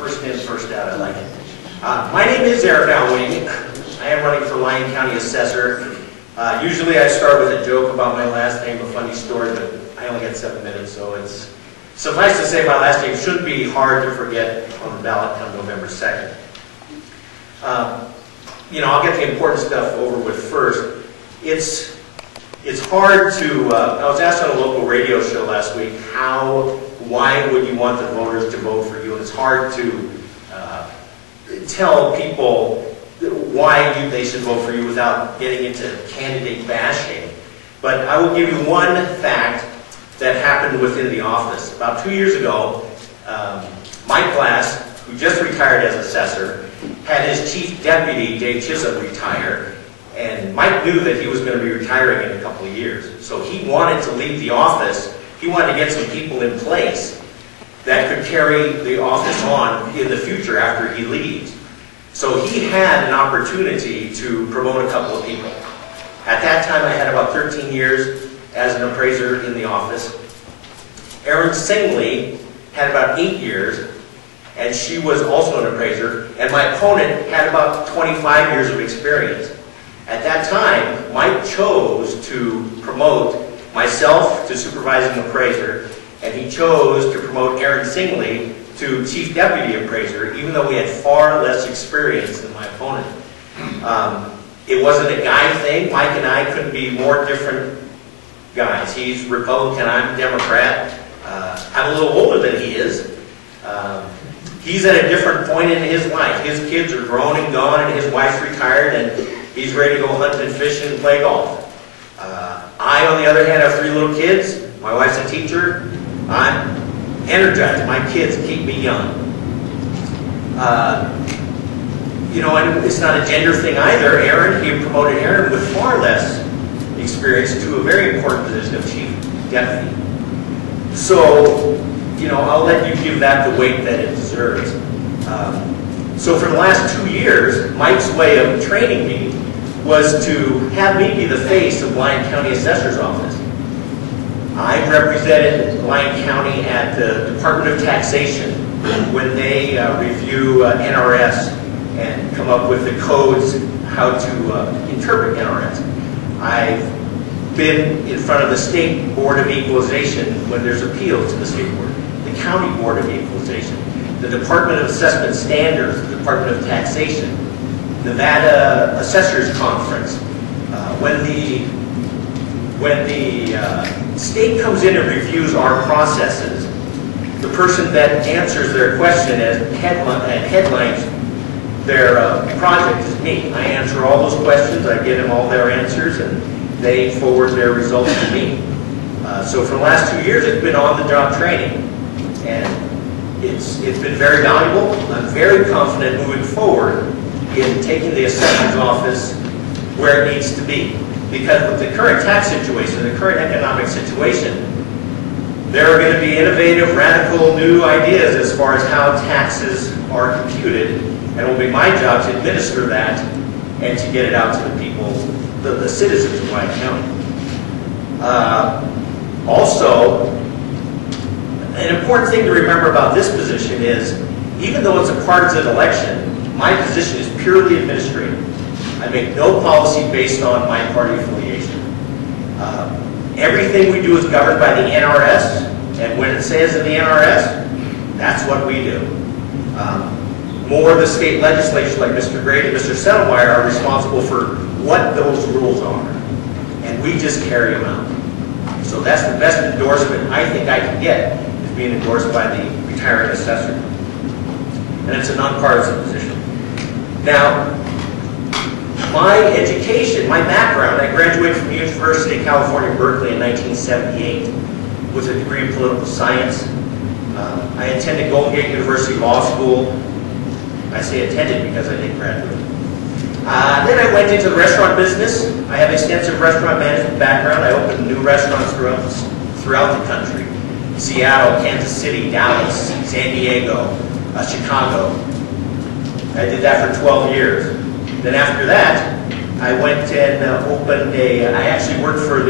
First in, first out, I like it. My name is Eric Alwing. I am running for Lyon County Assessor. Usually I start with a joke about my last name, a funny story, but I only got 7 minutes, so it's suffice to say my last name shouldn't be hard to forget on the ballot come November 2nd. I'll get the important stuff over with first. It's hard to, I was asked on a local radio show last week, why would you want the voters to vote for you? And it's hard to tell people why they should vote for you without getting into candidate bashing. But I will give you one fact that happened within the office. About 2 years ago, Mike Glass, who just retired as assessor, had his chief deputy, Dave Chisholm, retire. And Mike knew that he was going to be retiring in a couple of years. So he wanted to leave the office. He wanted to get some people in place that could carry the office on in the future after he leaves. So he had an opportunity to promote a couple of people. At that time, I had about 13 years as an appraiser in the office. Erin Singley had about 8 years, and she was also an appraiser. And my opponent had about 25 years of experience. At that time, Mike chose to promote myself to supervising appraiser, and he chose to promote Erin Singley to chief deputy appraiser, even though we had far less experience than my opponent. It wasn't a guy thing. Mike and I couldn't be more different guys. He's Republican, I'm Democrat. I'm a little older than he is. He's at a different point in his life. His kids are grown and gone, and his wife's retired, and he's ready to go hunting and fishing and play golf. I, on the other hand, have 3 little kids. My wife's a teacher. I'm energized. My kids keep me young. And it's not a gender thing either. He promoted Erin with far less experience to a very important position of chief deputy. So, I'll let you give that the weight that it deserves. So for the last 2 years, Mike's way of training me was to have me be the face of Lyon County Assessor's Office. I represented Lyon County at the Department of Taxation when they review NRS and come up with the codes how to interpret NRS. I've been in front of the State Board of Equalization when there's appeals to the State Board, the County Board of Equalization, the Department of Assessment Standards, the Department of Taxation, Nevada Assessors Conference. When the state comes in and reviews our processes, the person that answers their question and headlines their project is me. I answer all those questions, I give them all their answers, and they forward their results to me. So for the last 2 years, it's been on-the-job training, and it's been very valuable. I'm very confident moving forward in taking the assessor's office where it needs to be. Because with the current tax situation, the current economic situation, there are going to be innovative, radical, new ideas as far as how taxes are computed, and it will be my job to administer that and to get it out to the people, the citizens of Lyon County. Also, an important thing to remember about this position is, even though it's a partisan election, my position is purely administrative. I make no policy based on my party affiliation. Everything we do is governed by the NRS, and when it says in the NRS, that's what we do. More the state legislatures like Mr. Grady and Mr. Settlemeyer are responsible for what those rules are, and we just carry them out. So that's the best endorsement I think I can get, is being endorsed by the retiring assessor. And it's a nonpartisan position. Now, my education, my background, I graduated from the University of California, Berkeley in 1978 with a degree in political science. I attended Golden Gate University Law School. I say attended because I didn't graduate. Then I went into the restaurant business. I have extensive restaurant management background. I opened new restaurants throughout the country. Seattle, Kansas City, Dallas, San Diego, Chicago. I did that for 12 years. Then after that, I went and opened I actually worked for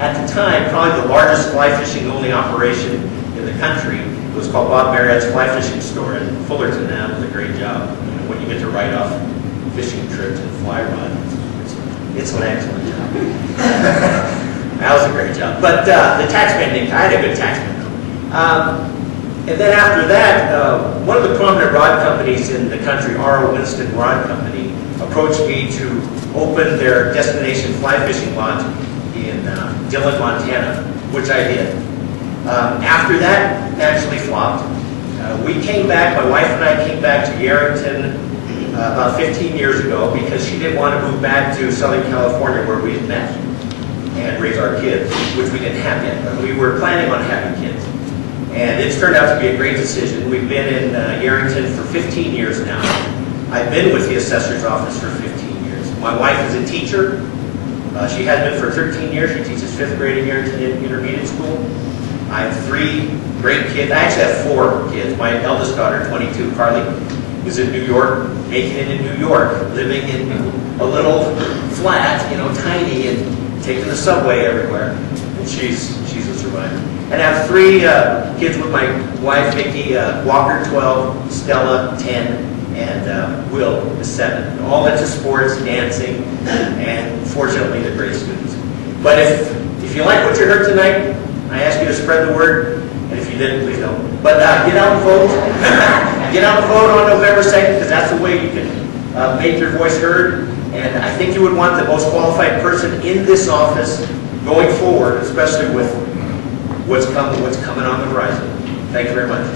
at the time, probably the largest fly fishing only operation in the country. It was called Bob Marriott's Fly Fishing Store in Fullerton. That was a great job. You know, when you get to write off fishing trips and fly rod, it's an excellent job. That was a great job. But the taxman thing, I had a good taxman. And then after that, one of the prominent rod companies in the country, R.O. Winston Rod Company, approached me to open their destination fly fishing lodge in Dillon, Montana, which I did. After that, naturally flopped. We came back, my wife and I came back to Yarrington about 15 years ago because she didn't want to move back to Southern California where we had met and raise our kids, which we didn't have yet, but we were planning on having kids. And it's turned out to be a great decision. We've been in Yarrington for 15 years now. I've been with the Assessor's office for 15 years. My wife is a teacher. She has been for 13 years. She teaches 5th grade in Yarrington Intermediate School. I have 3 great kids. I actually have 4 kids. My eldest daughter, 22, Carly, is in New York, making it in New York, living in a little flat, you know, tiny, and taking the subway everywhere. And she's a survivor. And I have 3 kids with my wife, Vicki, Walker, 12, Stella, 10, and Will is 7. All into sports, dancing, and fortunately they're great students. But if you like what you heard tonight, I ask you to spread the word, and if you didn't, please don't. But get out and vote. Get out and vote on November 2nd, because that's the way you can make your voice heard. And I think you would want the most qualified person in this office going forward, especially with what's coming on the horizon. Thank you very much.